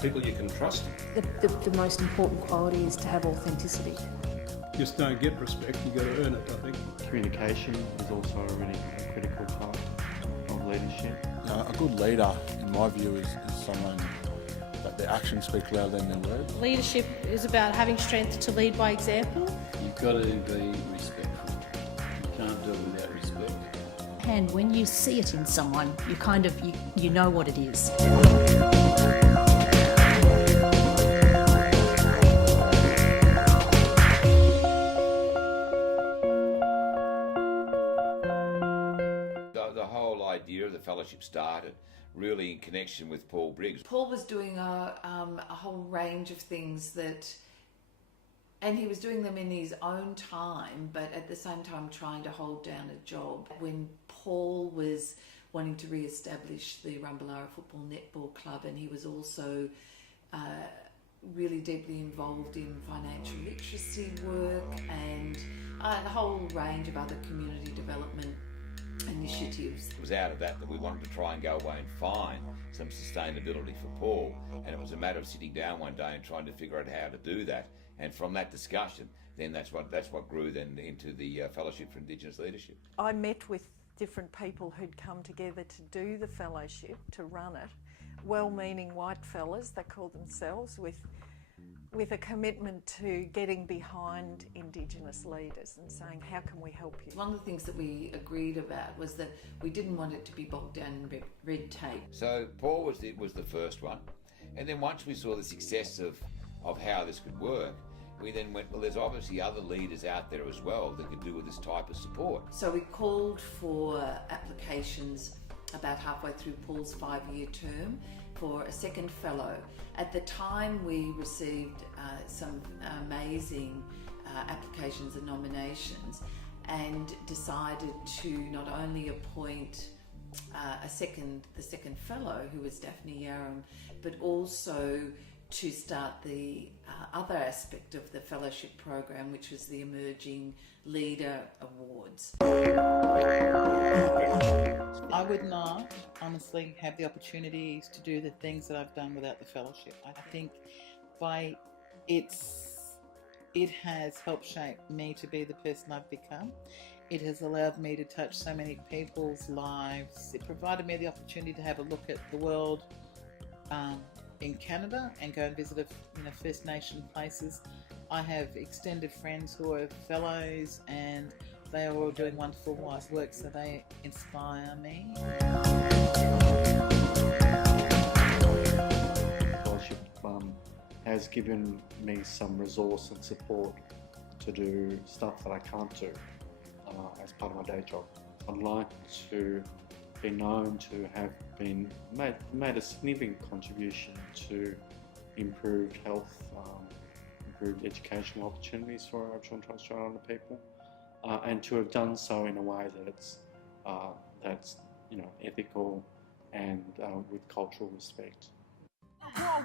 people you can trust. The most important quality is to have authenticity. Just don't get respect, you've got to earn it, I think. Communication is also a really critical part of leadership. A good leader, in my view, is someone that their actions speak louder than their words. Leadership is about having strength to lead by example. You've got to be respectful. You can't do it without respect. And when you see it in someone, you know what it is. The whole idea of the fellowship started really in connection with Paul Briggs. Paul was doing a whole range of things and he was doing them in his own time, but at the same time trying to hold down a job. When Paul was wanting to re-establish the Rumballara Football Netball Club, and he was also really deeply involved in financial literacy work and a whole range of other community development initiatives. It was out of that we wanted to try and go away and find some sustainability for Paul, and it was a matter of sitting down one day and trying to figure out how to do that. And from that discussion, then that's what grew then into the Fellowship for Indigenous Leadership. I met with different people who'd come together to do the fellowship, to run it, well-meaning white fellas, they call themselves, with a commitment to getting behind Indigenous leaders and saying, how can we help you? One of the things that we agreed about was that we didn't want it to be bogged down in red tape. So Paul was the first one, and then once we saw the success of how this could work, we then went, well, there's obviously other leaders out there as well that could do with this type of support. So we called for applications about halfway through Paul's 5-year term for a second fellow. At the time we received some amazing applications and nominations, and decided to not only appoint the second fellow, who was Daphne Yaram, but also to start the other aspect of the fellowship program, which was the Emerging Leader Awards. I would not honestly have the opportunities to do the things that I've done without the fellowship. I think it has helped shape me to be the person I've become. It has allowed me to touch so many people's lives. It provided me the opportunity to have a look at the world in Canada and go and visit First Nation places. I have extended friends who are fellows, and they are all doing wonderful work, so they inspire me. The fellowship has given me some resource and support to do stuff that I can't do as part of my day job. I'd like to be known to have been made a significant contribution to improved health, improved educational opportunities for Aboriginal and Torres Strait Islander people, and to have done so in a way that's ethical and with cultural respect.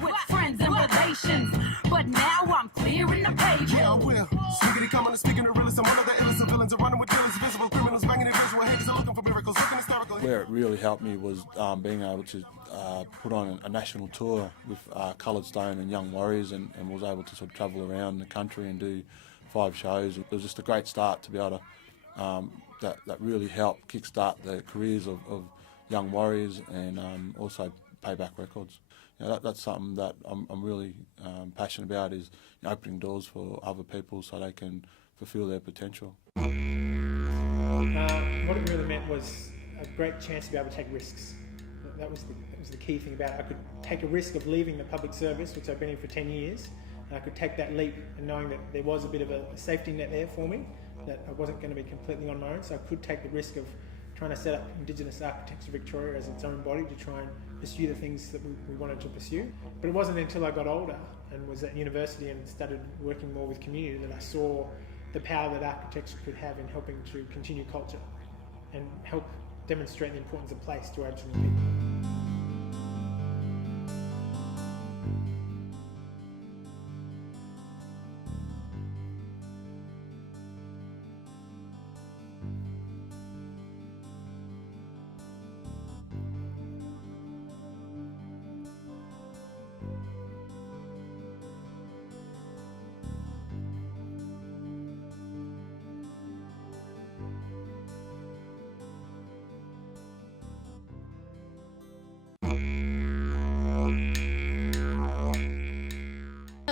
With friends and relations, but now I'm clearing the page. Yeah, I will. Speaking coming and speaking the realest. I'm one of the illest of villains. Running with killers, visible criminals, banging visual haters, looking for miracles, looking hysterical. Where it really helped me was being able to put on a national tour with Coloured Stone and Young Warriors, and was able to sort of travel around the country and do 5 shows. It was just a great start to be able to, that really helped kickstart the careers of Young Warriors, and also Payback Records. That's something that I'm really passionate about, is opening doors for other people so they can fulfil their potential. What it really meant was a great chance to be able to take risks. That was the key thing about it. I could take a risk of leaving the public service, which I've been in for 10 years, and I could take that leap, and knowing that there was a bit of a safety net there for me, that I wasn't going to be completely on my own, so I could take the risk of trying to set up Indigenous Architecture Victoria as its own body to try and pursue the things that we wanted to pursue. But it wasn't until I got older and was at university and started working more with community that I saw the power that architecture could have in helping to continue culture and help demonstrate the importance of place to Aboriginal people.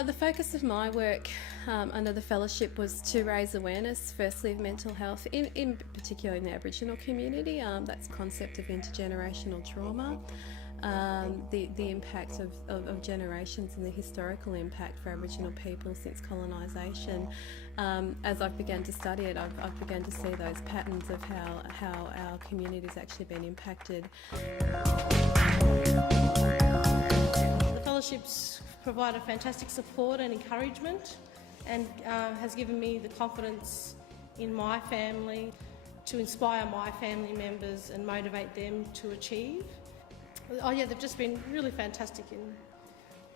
The focus of my work under the fellowship was to raise awareness, firstly, of mental health, in particular in the Aboriginal community. That's the concept of intergenerational trauma, the impact of generations and the historical impact for Aboriginal people since colonisation. As I've begun to study it, I've begun to see those patterns of how our community's actually been impacted. The fellowships provide a fantastic support and encouragement, and has given me the confidence in my family to inspire my family members and motivate them to achieve. Oh yeah, they've just been really fantastic in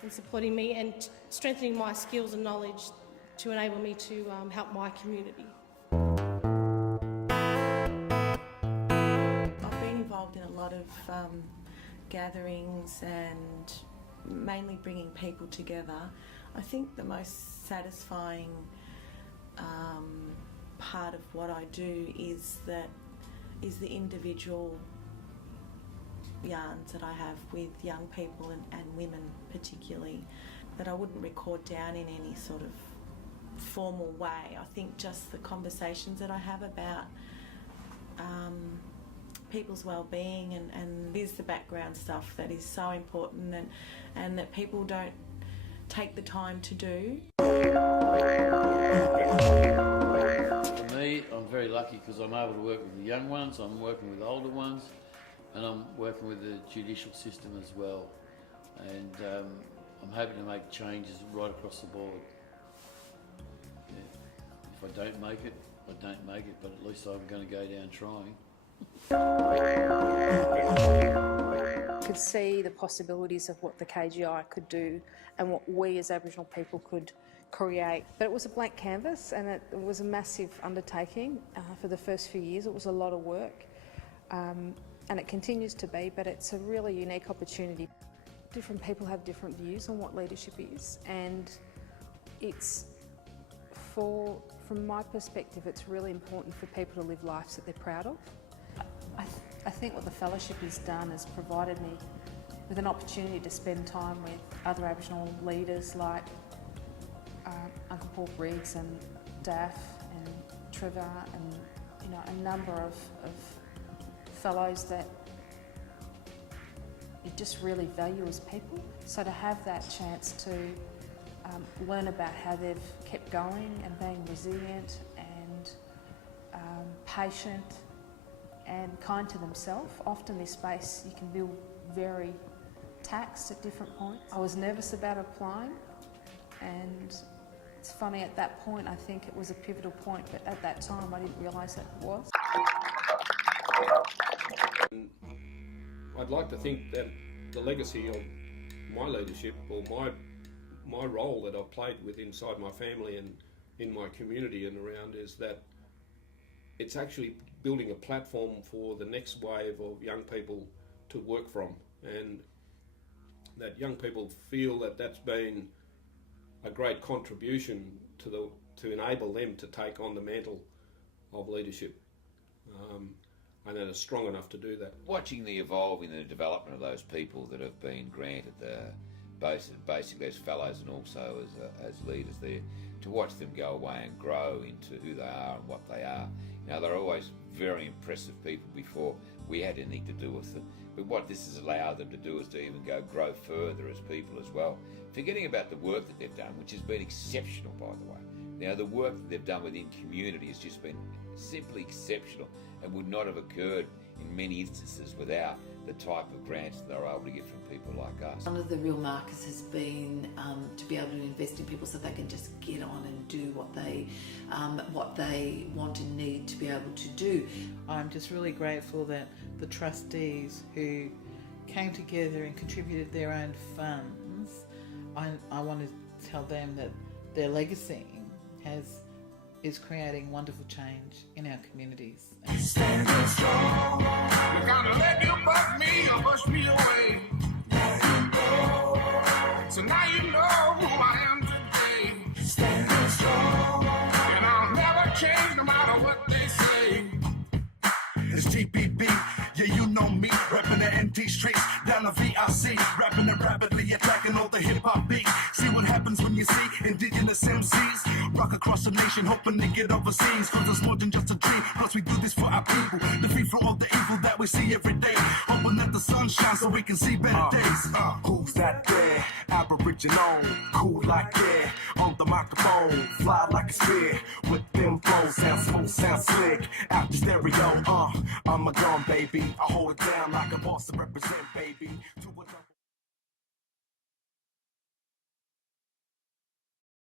supporting me and strengthening my skills and knowledge to enable me to help my community. I've been involved in a lot of gatherings and mainly bringing people together. I think the most satisfying part of what I do is the individual yarns that I have with young people and women particularly, that I wouldn't record down in any sort of formal way. I think just the conversations that I have about people's well-being and is the background stuff that is so important and that people don't take the time to do. For me, I'm very lucky because I'm able to work with the young ones, I'm working with older ones, and I'm working with the judicial system as well. And I'm hoping to make changes right across the board. Yeah. If I don't make it, I don't make it, but at least I'm going to go down trying. I could see the possibilities of what the KGI could do and what we as Aboriginal people could create. But it was a blank canvas, and it was a massive undertaking for the first few years. It was a lot of work, and it continues to be, but it's a really unique opportunity. Different people have different views on what leadership is, and it's from my perspective, it's really important for people to live lives that they're proud of. I think what the fellowship has done is provided me with an opportunity to spend time with other Aboriginal leaders like Uncle Paul Briggs and Daff and Trevor and a number of fellows that you just really value as people. So to have that chance to learn about how they've kept going and being resilient and patient and kind to themselves. Often this space you can feel very taxed at different points. I was nervous about applying, and it's funny, at that point I think it was a pivotal point, but at that time I didn't realise that it was. I'd like to think that the legacy of my leadership, or my role that I've played with inside my family and in my community and around, is that it's actually building a platform for the next wave of young people to work from, and that young people feel that that's been a great contribution to enable them to take on the mantle of leadership, and that are strong enough to do that. Watching the evolving and the development of those people that have been granted the basically as fellows and also as leaders there, to watch them go away and grow into who they are and what they are. You know, they're always very impressive people before we had anything to do with them. But what this has allowed them to do is to even grow further as people as well. Forgetting about the work that they've done, which has been exceptional, by the way. Now, the work that they've done within community has just been simply exceptional and would not have occurred in many instances without the type of grants that they're able to get from people like us. One of the real markers has been to be able to invest in people so they can just get on and do what they want and need to be able to do. I'm just really grateful that the trustees who came together and contributed their own funds, I want to tell them that their legacy is creating wonderful change in our communities. Standing strong. You're gonna let you buck me or push me away. So now you know who I am today. Standing strong. And I'll never change no matter what they say. It's GPB, yeah, you know me, repping the NT streets, down the VIC, rapping it rapidly, attacking all the hip-hop beats. See what happens happens when you see Indigenous MCs rock across the nation, hoping to get overseas. Cause it's more than just a dream, plus we do this for our people. Defeat for all the evil that we see every day. Hoping that the sun shines so we can see better days. Who's that there? Aboriginal, cool like air. On the microphone, fly like a spear. With them flows, sound smooth, sound slick. Out the stereo, I'm a gun baby. I hold it down like a boss to represent, baby. To